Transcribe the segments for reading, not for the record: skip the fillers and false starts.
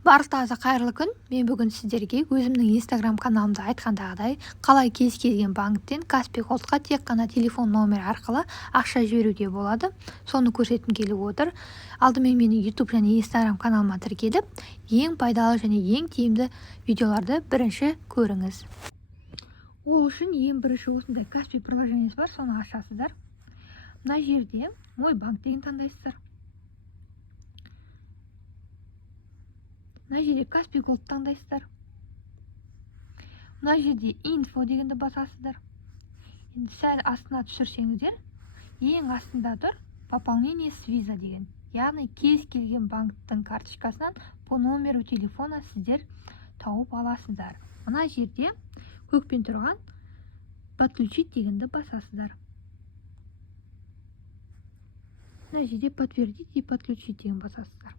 Барлықтарыңызға қайырлы күн. Мен бүгін сіздерге өзімнің Instagram каналымда айтқандағыдай, қалай кез келген банктен Каспий Голдқа тек қана телефон номері арқылы ақша жіберуге болады, соны көрсеткім келіп отыр. Алдымен менің YouTube және Instagram каналыма тіркеліп, ең пайдалы және ең тиімді видеоларды бірінші көріңіз. Ол үшін ең бірінші осындай Каспий приложениесі бар, соны ашасыздар. Мына жерде мой банк деген таңдайсыздар. Мына жерде Каспий Голд таңдайсыздар. Мына жерде инфо дегенді басасыздар. Енді сәл астына түсірсеңіздер, ең астында тұр пополнение с виза деген. Яғни кез келген банктың карточкасынан по номеру телефона сіздер тауып аласыздар. Мына жерде көкпен тұрған подключить дегенді басасыздар. Мына жерде подтвердить и подключить деген басасыздар.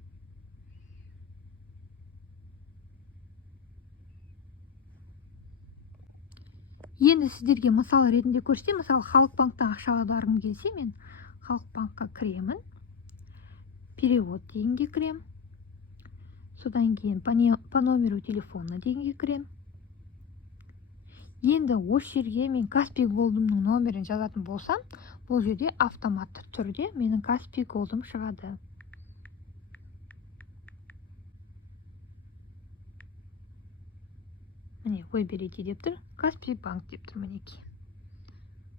Енді сіздерге мысал ретінде көрсетейін. Мысалы, Халық банктан ақша аударғым келсе, мен Халық банкқа кіремін. Перевод дегенге кірем. Содан кейін по номеру телефона дегенге кірем. Енді осы жерге мен Каспий Голдымның номерін жазатын болсам, бұл жерде автоматты түрде менің Каспий Голдым шығады. Міне, выберите деп тұр, Каспий банк деп тұр, мінеки.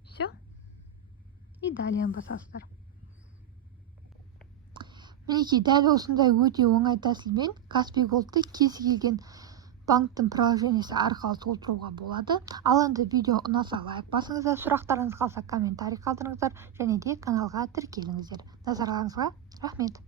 Все. И далее басасыздар. Мінеки, дәл осындай өте оңай тәсілмен Каспий Голдты кез келген банктың приложениесі арқылы толтыруға болады. Ал енді видео ұнаса лайк басыңыздар, сұрақтарыңыз қалса комментарий қалдырыңыздар және де каналға тіркеліңіздер. Назарларыңызға рахмет.